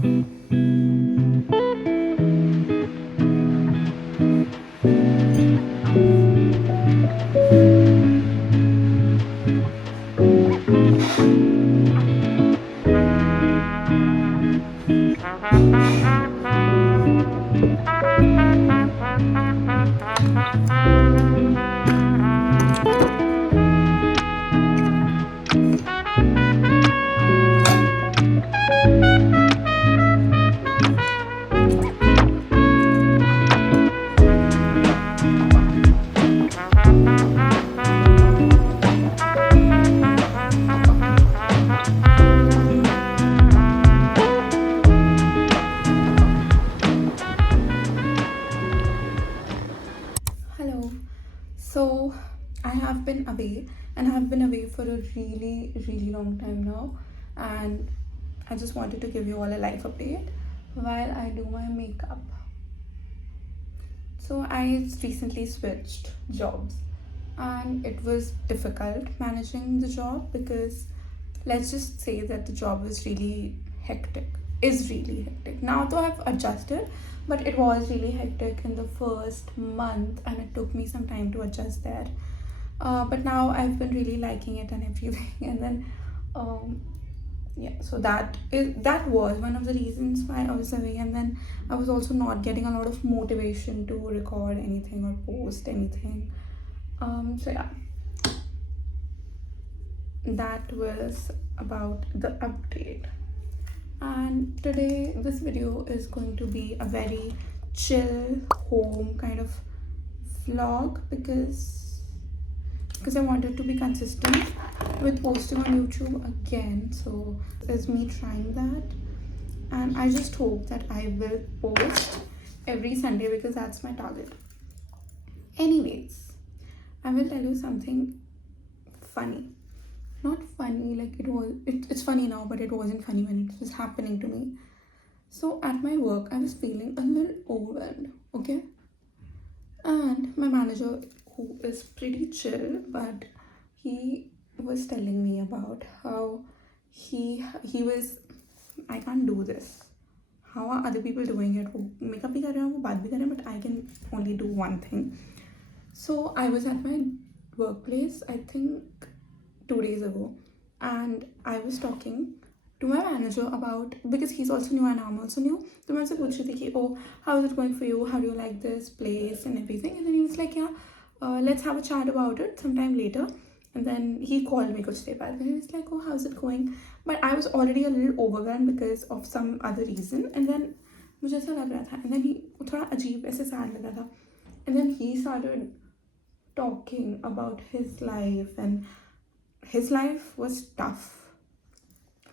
Hello. So I have been away, and I have been away for a really, really long time now. And I just wanted to give you all a life update while I do my makeup. So I recently switched jobs, and it was difficult managing the job because let's just say that the job was really hectic, is really hectic. Now, though I've adjusted, but it was really hectic in the first month, and it took me some time to adjust there. But now I've been really liking it and everything, and then um, yeah, so that was one of the reasons why I was away. And then I was also not getting a lot of motivation to record anything or post anything. So yeah, that was about the update. And today this video is going to be a very chill home kind of vlog because I wanted to be consistent with posting on YouTube again. So is me trying that, and I just hope that I will post every Sunday because that's my target. Anyways, I will tell you something funny. Not funny like it's funny now, but it wasn't funny when it was happening to me. So at my work I was feeling a little overwhelmed, okay? And my manager, who is pretty chill, but he was telling me about how he was, I can't do this. How are other people doing it? वो makeup भी कर रहे हैं, वो बात भी कर रहे हैं, but I can only do one thing. So I was at my workplace, I think 2 days ago, and I was talking to my manager about, because he's also new and I'm also new. तो मैं उनसे पूछ रही थी कि oh, how is it going for you? How do you like this place and everything? And then he was like, yeah, let's have a chat about it sometime later. And then he called me कुछ देर बाद, and he was like, oh, how's it going? But I was already a little overwhelmed because of some other reason. And then मुझे ऐसा लग रहा था, and then he थोड़ा अजीब ऐसे sad लगा था. And then he started talking about his life, and his life was tough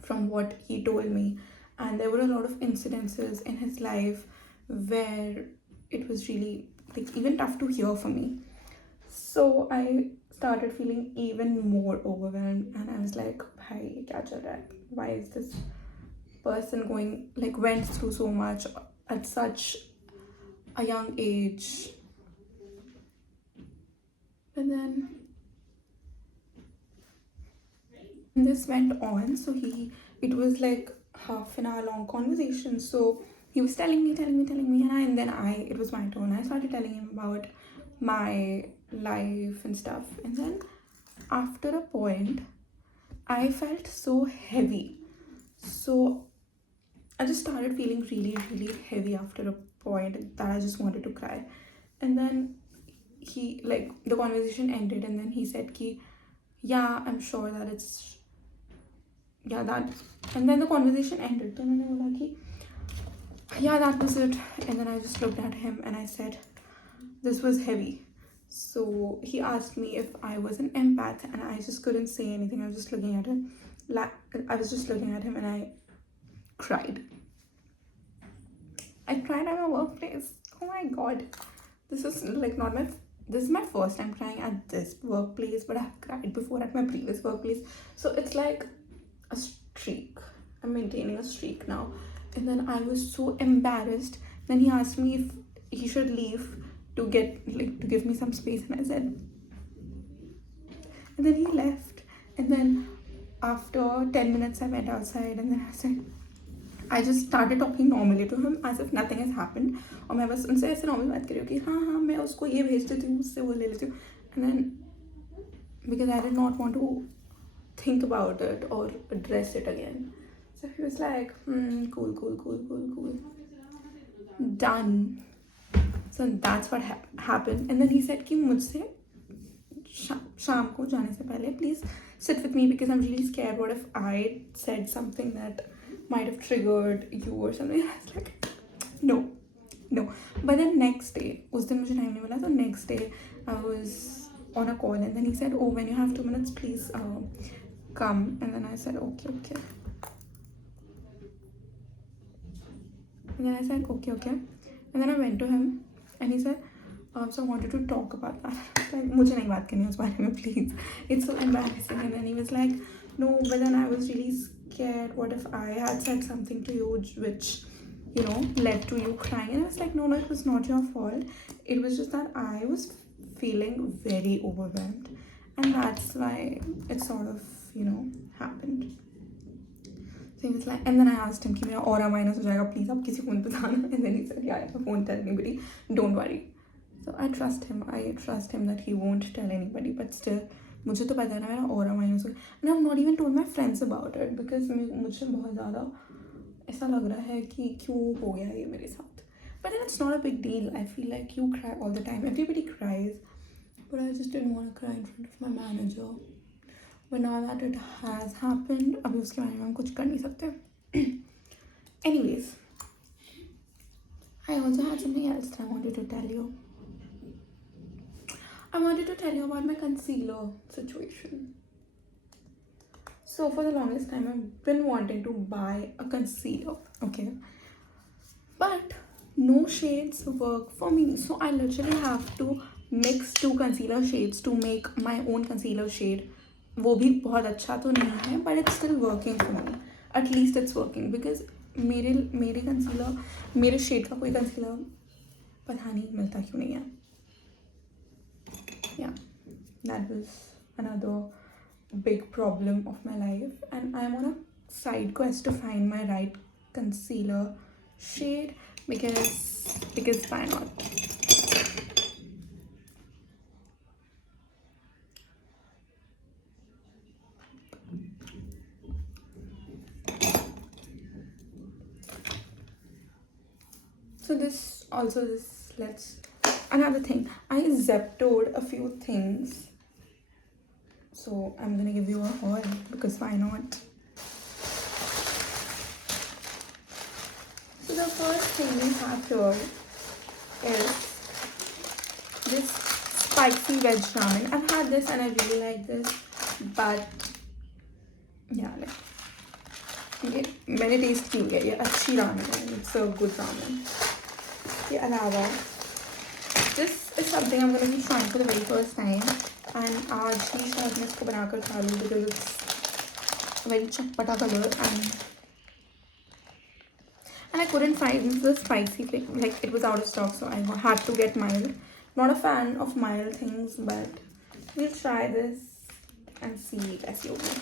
from what he told me. And there were a lot of incidences in his life where it was really like even tough to hear for me. So I started feeling even more overwhelmed, and I was like, "Bhai, kya chal raha hai? Why is this person going like went through so much at such a young age?" And then this went on. So it was like half an hour long conversation. So he was telling me, and then it was my turn. I started telling him about my life and stuff. And then after a point, I felt so heavy. So I just started feeling really, really heavy after a point that I just wanted to cry. And then he, like, the conversation ended, and then he said ki, yeah, I'm sure that it's, yeah, that. And then the conversation ended. Then I was like, yeah, that was it. And then I just looked at him and I said, this was heavy. So he asked me if I was an empath, and I just couldn't say anything. I was just looking at him. I was just looking at him, and I cried. I cried at my workplace. Oh my god. This is like not my this is my first time crying at this workplace, but I've cried before at my previous workplace. So it's like a streak. I'm maintaining a streak now. And then I was so embarrassed. Then he asked me if he should leave to give me some space, and I said, and then he left. And then after 10 minutes I went outside, and then I said, I just started talking normally to him as if nothing has happened. और मैं बस उनसे ऐसे normal बात कर रही हूँ कि हाँ हाँ मैं उसको ये भेज देती हूँ, उससे वो ले लेती हूँ. And then because I did not want to think about it or address it again. So he was like, cool. Done. So that's what happened. And then he said कि मुझसे शाम को जाने से पहले please sit with me because I'm really scared. What if I said something that might have triggered you or something? I was like, no. But then next day, उस दिन मुझे टाइम नहीं मिला, so next day I was on a call and then he said, oh, when you have 2 minutes, please come. And then I said, okay. And then I said, okay. And then I went to him and he said, so I wanted to talk about that. Like, मुझे नहीं बात करनी उस बारे में, please. It's so embarrassing. And then he was like, no, but then I was really scared. What if I had said something to you which, you know, led to you crying? And I was like, no, it was not your fault. It was just that I was feeling very overwhelmed. And that's why it sort of, you know, happened. So he was like, and then I asked him कि मेरा aura minus हो जाएगा, please आप किसी को मत बताना. And then he said, yeah, I won't tell anybody. Don't worry. So I trust him that he won't tell anybody, but still मुझे तो पता है ना मेरा aura minus हो गया. And I've not even told my friends about it because मुझे बहुत ज़्यादा ऐसा लग रहा है कि क्यों हो गया ये मेरे साथ. But then it's not a big deal. I feel like you cry all the time. Everybody cries. But I just didn't want to cry in front of my manager. But now that it has happened, अभी उसके बारे में हम कुछ कर नहीं सकते. Anyways, I also had something else that I wanted to tell you. I wanted to tell you about my concealer situation. So for the longest time, I've been wanting to buy a concealer, okay? But no shades work for me. So I literally have to mix 2 concealer shades to make my own concealer shade. वो भी बहुत अच्छा तो नहीं है, but it's still working for me. At least it's working because मेरे concealer, मेरे shade का कोई concealer पता नहीं मिलता क्यों नहीं है. Yeah, that was another big problem of my life, and I'm on a side quest to find my right concealer shade because why not? So another thing, I Zeptoed a few things, so I'm gonna give you a haul because why not? So the first thing we have here is this spicy veg ramen. I've had this and I really like this, but yeah, like मैंने test की हुई है, ये अच्छी ramen है, it's a good ramen. के अलावा this is something I'm going to be trying for the very first time, and आज ही शायद मैं इसको बनाकर खा लूँ because it's a very चटपटा color and I couldn't find the spicy thing, like it was out of stock, so I had to get mild. Not a fan of mild things, but we'll try this and see कैसी होगी.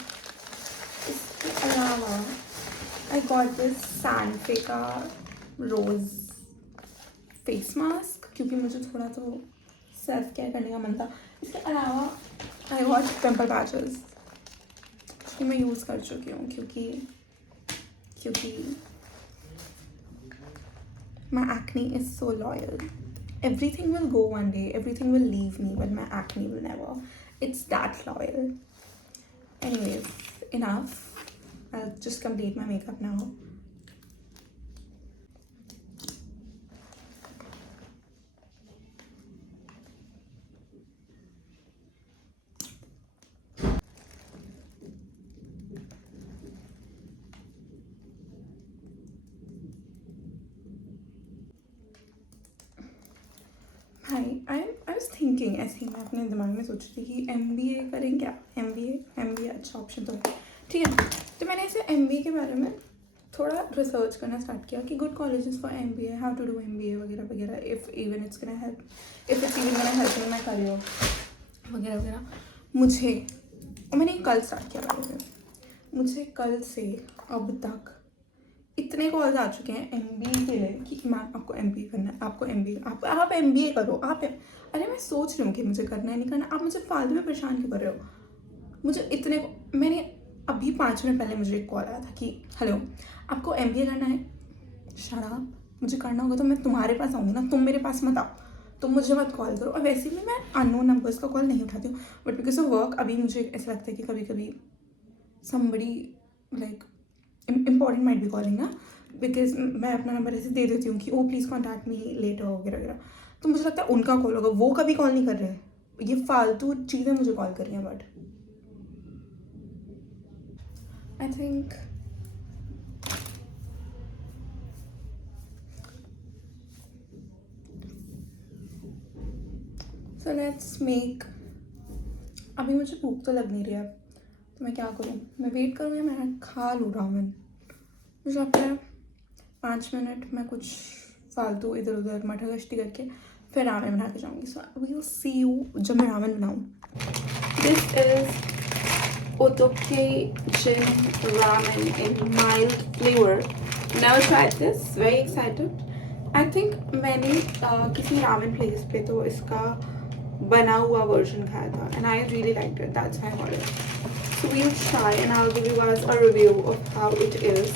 इसके अलावा I got this Sanfe का rose face mask क्योंकि मुझे थोड़ा तो self care करने का मन था. इसके अलावा आई गॉट पिम्पल पैचेस कि मैं यूज़ कर चुकी हूँ क्योंकि my acne is so loyal. Everything will go one day, everything will leave me, but my acne will never. It's that loyal. Anyways, enough. I'll just complete my makeup now. I was thinking ऐसे ही मैं अपने दिमाग में सोच रही थी कि MBA करें क्या. MBA अच्छा ऑप्शन तो है, ठीक है. तो मैंने ऐसे MBA के बारे में थोड़ा रिसर्च करना स्टार्ट किया कि good colleges for MBA, how to do MBA वगैरह वगैरह, if it's even gonna help in my career वगैरह वगैरह. मैंने कल स्टार्ट किया. मुझे कल से अब तक इतने कॉल्स आ चुके हैं एमबीए के लिए कि मैम आपको एमबीए करना है, आपको एमबीए, आप एमबीए करो, अरे मैं सोच रही हूँ कि मुझे करना है नहीं करना, आप मुझे फालतू में परेशान क्यों कर रहे हो? मुझे इतने, मैंने अभी 5 मिनट पहले मुझे एक कॉल आया था कि हेलो आपको एमबीए करना है। शराब मुझे करना होगा तो मैं तुम्हारे पास आऊँगी ना, तुम मेरे पास मत आओ, तुम मुझे मत कॉल करो। और वैसे भी मैं अननोन नंबर्स का कॉल नहीं उठाती हूँ, बट बिकॉज ऑफ वर्क अभी मुझे ऐसा लगता है कि कभी कभी somebody like important might be calling ना, बिकॉज मैं अपना नंबर ऐसे दे देती हूँ कि ओ प्लीज़ कॉन्टैक्ट मी लेटर वगैरह वगैरह, तो मुझे लगता है उनका कॉल होगा, वो कभी कॉल नहीं कर रहे हैं, ये फालतू चीज़ें मुझे कॉल कर रही हैं। But I think so let's make, अभी मुझे भूख तो लग नहीं रही है, तो मैं क्या करूँ, मैं वेट करूँ या मैं खा लूँ रामेन? मुझे लगता है 5 मिनट मैं कुछ फालतू इधर उधर मठा गश्ती करके फिर रामेन बना के जाऊँगी। So we will see you जब मैं रामेन बनाऊँ। This is Ottogi Jin ramen in mild flavor. Never tried this. Very excited. I think मैंने किसी रामेन प्लेस पे तो इसका बना हुआ वर्जन खाया था and I really liked it. That's why I ordered. So we'll try and I'll give you guys a review of how it is.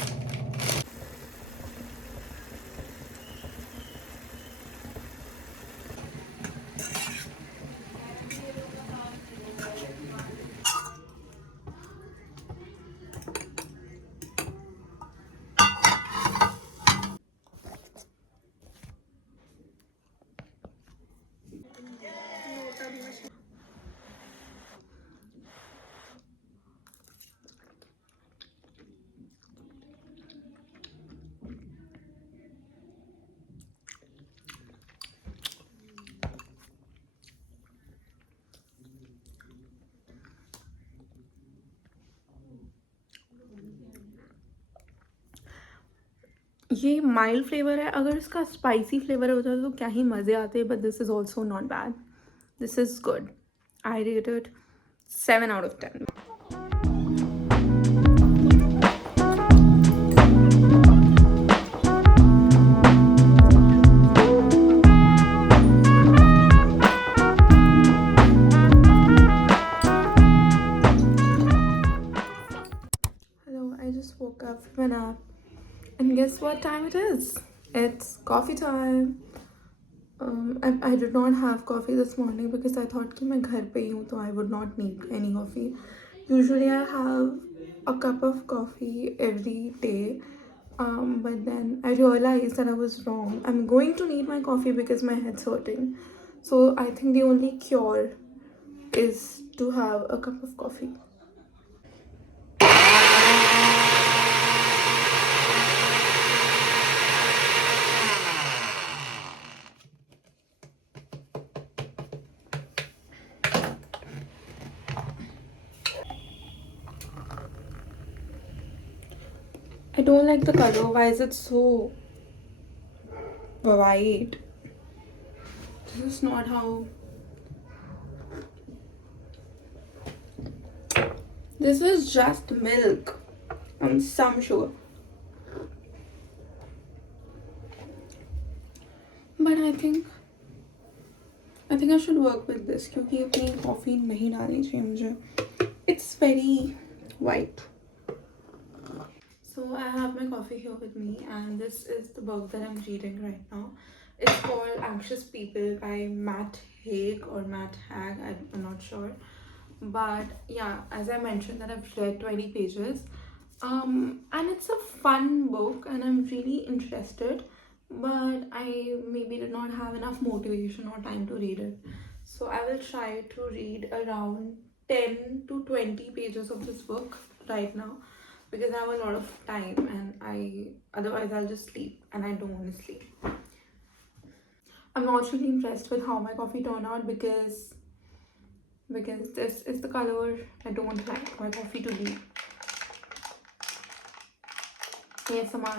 ये माइल्ड फ्लेवर है, अगर इसका स्पाइसी फ्लेवर होता तो क्या ही मज़े आते, but this is also not bad, this is good. I rate it 7 out of 10. Hello, I just woke up from a nap. And guess what time it is? It's coffee time. I did not have coffee this morning because I thought कि मैं घर पे ही हूँ तो I would not need any coffee. Usually I have a cup of coffee every day, but then I realized that I was wrong. I'm going to need my coffee because my head's hurting. So I think the only cure is to have a cup of coffee. I don't like the color. Why is it so white? This is not how. This is just milk and some sugar. But I think I should work with this क्योंकि अपनी coffee नहीं डालनी चाहिए मुझे. It's very white. So I have my coffee here with me, and this is the book that I'm reading right now. It's called Anxious People by Matt Haig or Matt Hag. I'm not sure. But yeah, as I mentioned that I've read 20 pages. And it's a fun book and I'm really interested. But I maybe did not have enough motivation or time to read it. So I will try to read around 10 to 20 pages of this book right now, because I have a lot of time and otherwise I'll just sleep and I don't want to sleep. I'm not really impressed with how my coffee turned out because this is the color I don't like my coffee to be. ASMR.